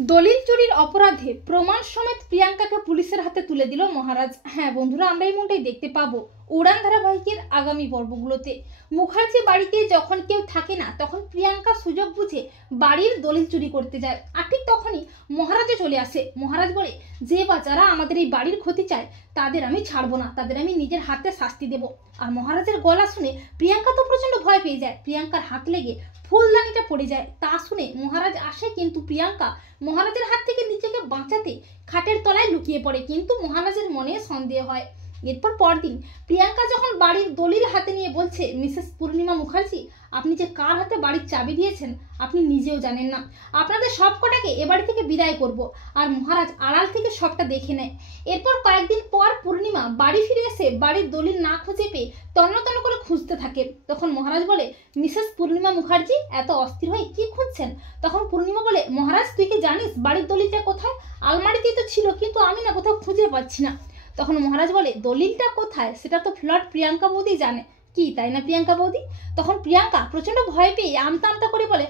দলিল চুরির অপরাধে প্রমাণ সমেত প্রিয়াঙ্কাকে পুলিশের হাতে তুলে দিল মহারাজ। হ্যাঁ বন্ধুরা, আমরা এমনটাই দেখতে পাবো উড়ান ধারাবাহিকের আগামী পর্বগুলোতে। মুখার্জি বাড়িতে যখন কেউ থাকে না তখন প্রিয়াঙ্কা সুযোগ বুঝে বাড়ির দলিল চুরি করতে যায়, আর ঠিক তখনই মহারাজও চলে আসে। মহারাজ বলে, যে বা যারা আমাদের এই বাড়ির ক্ষতি চায় তাদের আমি ছাড়বো না, তাদের আমি নিজের হাতে শাস্তি দেব। আর মহারাজের গলা শুনে প্রিয়াঙ্কা তো প্রচন্ড ভয় পেয়ে যায়, প্রিয়াঙ্কার হাত লেগে ফুলদানিটা পড়ে যায়। তা শুনে মহারাজ আসে, কিন্তু প্রিয়াঙ্কা মহারাজের হাত থেকে নিজেকে বাঁচাতে খাটের তলায় লুকিয়ে পড়ে, কিন্তু মহারাজের মনে সন্দেহ হয়। এরপর পরদিন প্রিয়াঙ্কা যখন বাড়ির দলিল হাতে নিয়ে বলছে, মিসেস পূর্ণিমা মুখার্জি, আপনি যে কার হাতে বাড়ির চাবি দিয়েছেন আপনি নিজেও জানেন না, আপনাদের সবকটাকে এ বাড়ি থেকে বিদায় করব। আর মহারাজ আড়াল থেকে সবটা দেখে নেয়। এরপর কয়েকদিন পর পূর্ণিমা বাড়ি ফিরে এসে বাড়ির দলিল না খুঁজে পেয়ে তন্ন তন্ন করে খুঁজতে থাকে। তখন মহারাজ বলে, মিসেস পূর্ণিমা মুখার্জি, এত অস্থির হয়ে কি খুঁজছেন? তখন পূর্ণিমা বলে, মহারাজ তুই কি জানিস বাড়ির দলিলটা কোথায়? আলমারিতেই তো ছিল, কিন্তু আমি না কোথাও খুঁজে পাচ্ছি না। তখন মহারাজ বলে, দলিলটা কোথায় সেটা তো ফ্ল্যাট প্রিয়াঙ্কা বৌদি জানে। কি তাই না প্রিয়াঙ্কা বৌদি? তখন প্রিয়াঙ্কা প্রচন্ড ভয় পেয়ে আমতা আমতা করে বলে,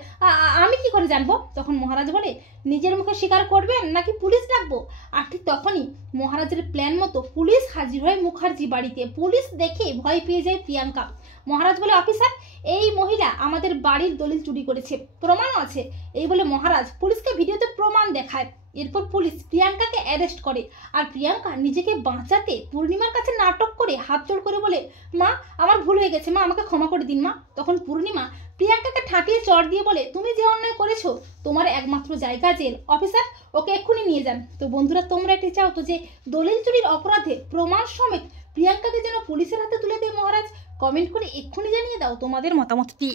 আমি কি করে জানবো? তখন মহারাজ বলে, নিজের মুখে স্বীকার করবেন নাকি পুলিশ ডাকবো? আর ঠিক তখনই মহারাজের প্ল্যান মতো পুলিশ হাজির হয় মুখার্জি বাড়িতে। পুলিশ দেখে ভয় পেয়ে যায় প্রিয়াঙ্কা। মহারাজ বলে, অফিসার, এই মহিলা আমাদের বাড়ির দলিল চুরি করেছে, প্রমাণও আছে। এই বলে মহারাজ পুলিশকে ভিডিওতে প্রমাণ দেখায়। এরপর পুলিশ প্রিয়াঙ্কাকে অ্যারেস্ট করে, আর প্রিয়াঙ্কা নিজেকে বাঁচাতে পূর্ণিমার কাছে নাটক করে হাত জোড় করে বলে, মা আমার ভুল হয়ে গেছে, মা আমাকে ক্ষমা করে দিন মা। তখন পূর্ণিমা প্রিয়াঙ্কাকে ঠাটিয়ে চড় দিয়ে বলে, তুমি যে অন্যায় করেছো তোমার একমাত্র জায়গা জেল, অফিসার ওকে এক্ষুনি নিয়ে যান। তো বন্ধুরা, তোমরা এটি চাও তো যে দলিল চুরির অপরাধে প্রমাণ সমেত প্রিয়াঙ্কাকে যেন পুলিশের হাতে তুলে দেয় মহারাজ? কমেন্ট করে এক্ষুনি জানিয়ে দাও তোমাদের মতামতটি।